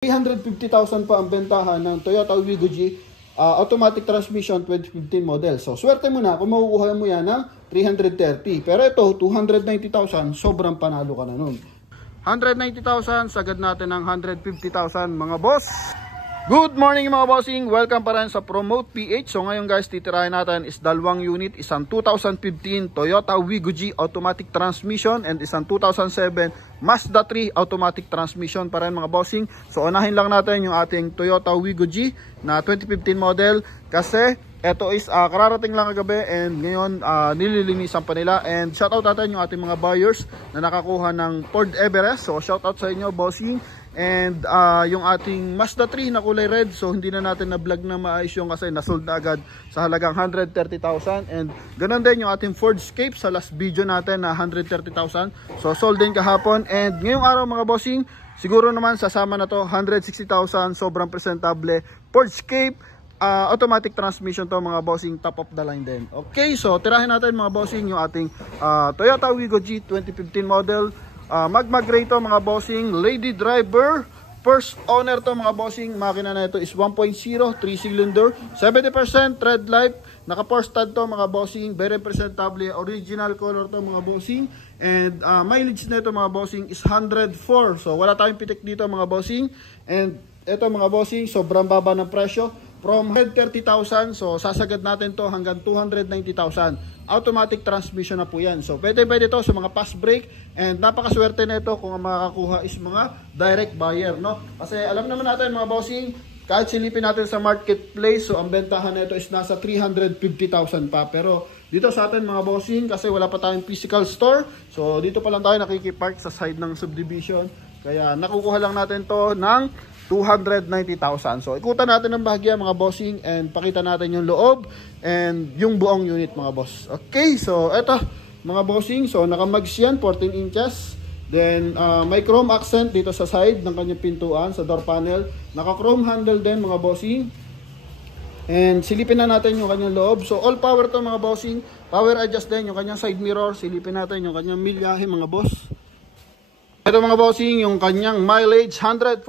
350,000 pa ang bentahan ng Toyota Wigo G automatic transmission 2015 model. So, swerte mo na kung makukuha mo yan ng 330. Pero ito, 290,000, sobrang panalo ka na nun. 190,000, sagad natin ng 150,000 mga boss. Good morning mga bossing, welcome pa rin sa Promote PH. So ngayon guys, titirahin natin is dalawang unit, isang 2015 Toyota Wigo G automatic transmission and isang 2007 Mazda 3 automatic transmission pa rin mga bossing. So unahin lang natin yung ating Toyota Wigo G na 2015 model kasi ito is kararating lang kagabi and ngayon nililinisan pa nila. And shoutout natin yung ating mga buyers na nakakuha ng Ford Everest. So shoutout sa inyo bossing. And yung ating Mazda 3 na kulay red, so hindi na natin na vlog na maayos yung kasi nasold na agad sa halagang 130,000. And ganun din yung ating Ford Escape sa last video natin na 130,000, so sold din kahapon. And ngayong araw mga bossing, siguro naman sasama na to 160,000, sobrang presentable Ford Escape automatic transmission to mga bossing, top of the line din. Okay, so tirahin natin mga bossing yung ating Toyota Wigo G 2015 model. Magma Gray to mga bossing, lady driver, first owner to mga bossing. Makina na ito is 1.0, 3 cylinder, 70% tread life, naka power stud to mga bossing, very presentable, original color to mga bossing. And mileage na ito mga bossing is 104, so wala tayong pitik dito mga bossing. And ito mga bossing, sobrang baba ng presyo, from 130,000, so sasagad natin to hanggang 290,000. Automatic transmission na po yan. So pwede to sa mga fast brake. And napakaswerte na ito kung ang makakakuha is mga direct buyer, no? Kasi alam naman natin mga bossing, kahit silipin natin sa marketplace, so ang bentahan na ito is nasa 350,000 pa. Pero dito sa atin mga bossing, kasi wala pa tayong physical store, so dito pa lang tayo nakikipark sa side ng subdivision. Kaya nakukuha lang natin to ng 290,000. So ikutan natin ng bahagya mga bossing and pakita natin yung loob and yung buong unit mga boss. Okay, so eto mga bossing, so naka-mags yan, 14 inches. Then may chrome accent dito sa side ng kanyang pintuan, sa door panel. Naka-chrome handle din mga bossing. And silipin na natin yung kanyang loob. So all power to mga bossing. Power adjust din yung kanyang side mirror. Silipin natin yung kanyang milyahe mga boss. Ito mga bossing, yung kanyang mileage, 104,000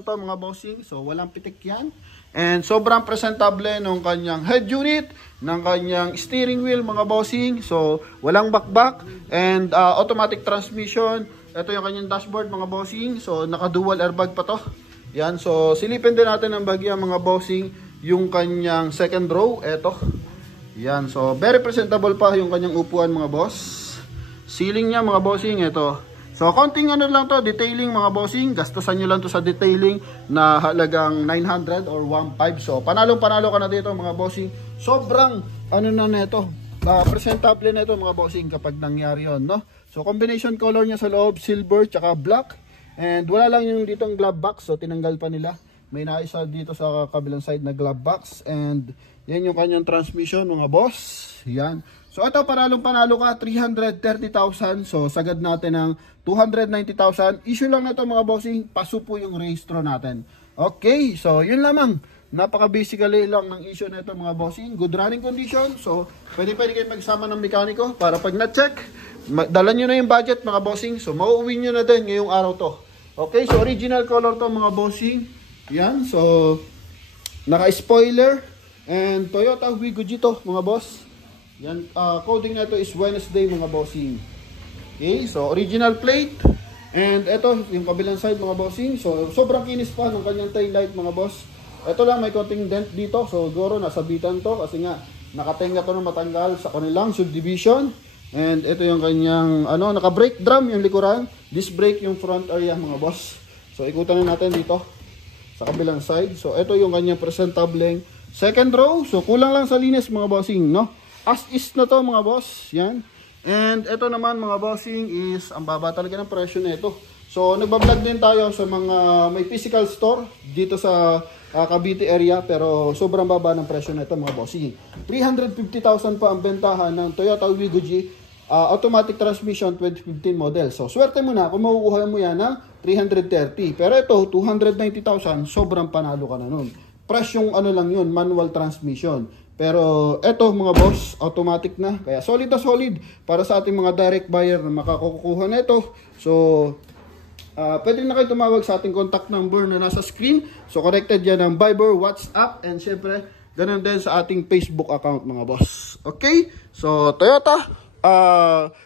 to mga bossing. So walang pitik yan. And sobrang presentable nung kanyang head unit, ng kanyang steering wheel mga bossing. So walang backback and automatic transmission. Ito yung kanyang dashboard mga bossing. So naka dual airbag pa to. Yan, so silipin din natin ang bagya mga bossing yung kanyang second row. Ito. Yan, so very presentable pa yung kanyang upuan mga boss. Ceiling niya mga bossing, ito. So, konting ano lang to, detailing mga bossing. Gastusan nyo lang to sa detailing na halagang 900 or 1.5. So, panalong-panalo ka na dito mga bossing. Sobrang, ano na neto, presentable na ito mga bossing kapag nangyari yon, no? So, combination color niya sa loob, silver, tsaka black. And wala lang yung ditong glove box, so tinanggal pa nila. May naisa dito sa kabilang side na glove box. And yan yung kanyang transmission mga boss. Yan. So ito, panalong-panalo ka, 330,000. So sagad natin ng 290,000. Issue lang na ito mga bossing, paso po yung rehistro natin. Okay, so yun lamang. Napaka-basically lang ng issue na ito mga bossing. Good running condition. So pwede kayo magsama ng mekaniko para pag na-check, dala nyo na yung budget mga bossing. So mauuwi nyo na din ngayong araw to. Okay, so original color to mga bossing. Yan, so naka-spoiler. And Toyota Wigo G to mga boss. Yan, coding na ito is Wednesday mga bossing. Okay, so original plate. And ito yung kabilang side mga bossing. So sobrang kinis pa ng kanyang tail light mga boss. Ito lang may konting dent dito. So siguro nasabitan to kasi nga nakatenga to ng matanggal sa kanilang subdivision. And ito yung kanyang naka-brake drum yung likuran. Disc brake yung front area mga boss. So ikutan na natin dito sa kabilang side. So ito yung kanyang presentable second row. So kulang lang sa linis mga bossing, no? As is na to mga boss. Yan. And ito naman mga bossing is ang baba talaga ng presyo na ito. So nagbablog din tayo sa mga may physical store dito sa Cavite area. Pero sobrang baba ng presyo na ito mga bossing. 350,000 pa ang bentahan ng Toyota Wigo G automatic transmission 2015 model. So swerte mo na kung makukuha mo yan ng 330. Pero ito 290,000, sobrang panalo ka na nun. Presyong lang yun, manual transmission. Pero eto mga boss, automatic na. Kaya solid na solid para sa ating mga direct buyer na makakukuha na ito. So pwede na kayo tumawag sa ating contact number na nasa screen. So connected yan ng Viber, WhatsApp, and syempre ganun din sa ating Facebook account mga boss. Okay? So Toyota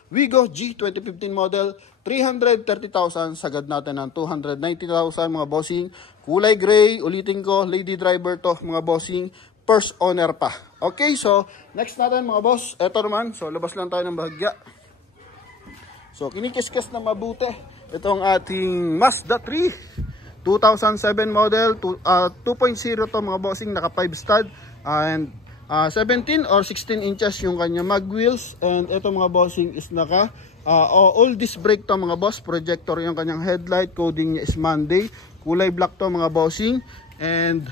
Wigo G 2015 model, 330,000, sagad natin ng 290,000 mga bossing. Kulay gray, ulitin ko, lady driver to mga bossing, first owner pa. Okay, so next natin mga boss, eto naman, so labas lang tayo ng bahagya. So kinikis-kis na mabuti itong ating Mazda 3 2007 model, 2.0 to mga bossing, naka 5 stud and 17 or 16 inches yung kanya mag wheels, and ito mga bossing is naka all disc brake to mga boss, projector yung kanyang headlight, coding niya is Monday, kulay black to mga bossing, and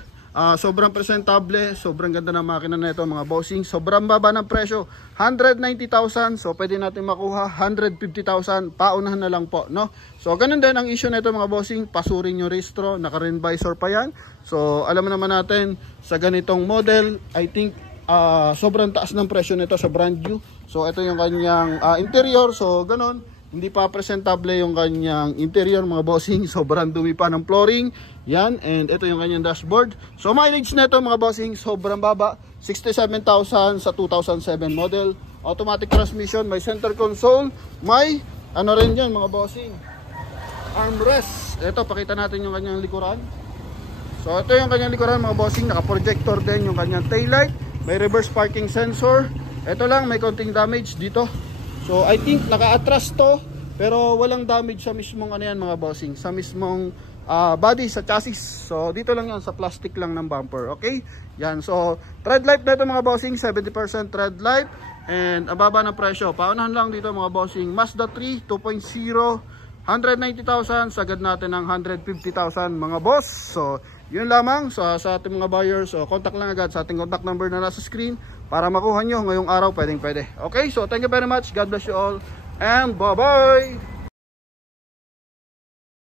sobrang presentable, sobrang ganda ng makina na ito mga bossing, sobrang baba ng presyo, 190,000, so pwede natin makuha 150,000, paunahan na lang po, no? So ganun din ang issue na ito mga bossing, pasurin yung registro, naka-rim visor pa yan. So alam naman natin sa ganitong model, I think sobrang taas ng presyo nito sa brand new. So ito yung kanyang interior, so ganun, hindi pa presentable yung kanyang interior mga bossing, sobrang dumi pa ng flooring yan, and ito yung kanyang dashboard. So mileage nito mga bossing, sobrang baba, 67,000 sa 2007 model, automatic transmission, may center console, may ano rin yan mga bossing, armrest. Ito pakita natin yung kanyang likuran. So ito yung kanyang likuran mga bossing, naka projector din yung kanyang taillight, may reverse parking sensor. Ito lang, may konting damage dito. So I think naka-atras to, pero walang damage sa mismong ano yan mga bossing, sa mismong body, sa chassis. So dito lang yan, sa plastic lang ng bumper. Okay? Yan. So tread life na ito mga bossing, 70% tread life, and ang baba ng presyo. Paunahan lang dito mga bossing, Mazda 3 2.0, 190,000, sagad natin ng 150,000 mga boss. So yun lamang sa ating mga buyers. So contact lang agad sa ating contact number na nasa screen para makuha nyo ngayong araw, pwede. Okay, so thank you very much, God bless you all, and bye bye.